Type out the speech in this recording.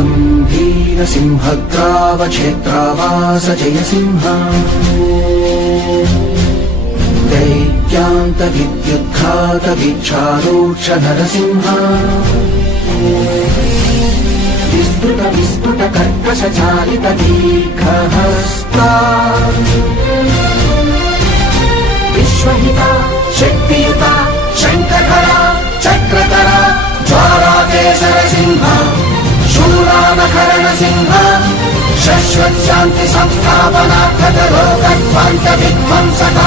गम्भीरसिंहग्रावक्षेत्रावास जयसिंह दैत्यान्तविद्युद्घातवीक्षारोक्ष नरसिंह विस्फुटकर्कशचालित दीर्घहस्ता विश्वहिता शक्तियुता शङ्खधरा चक्रधरा ज्वालाकेसर सिंह शूलानकरण सिंह शाश्वत शान्ति संस्थापनार्थक लोकध्वंस विध्वंसक